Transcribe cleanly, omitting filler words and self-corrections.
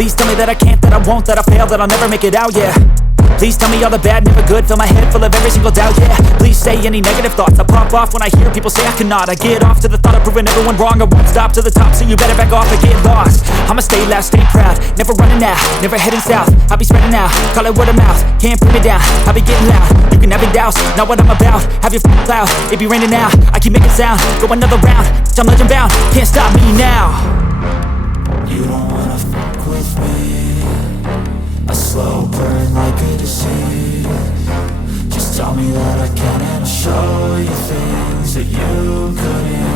Please tell me that I can't, that I won't, that I fail, that I'll never make it out, yeah. Please tell me all the bad, never good. Fill my head full of every single doubt, yeah. Please say any negative thoughts. I pop off when I hear people say I cannot. I get off to the thought of proving everyone wrong. I won't stop to the top, so you better back off and get lost. I'ma stay loud, stay proud, never running out, never heading south. I'll be spreading out, call it word of mouth. Can't put me down, I'll be getting loud. You can have it douse, not what I'm about. Have your cloud, it be raining now. I keep making sound, go another round. I'm legend bound, can't stop me now. You don't wanna fuck with me. A slow burn like a disease. Just tell me that I can and I'll show you things that you couldn't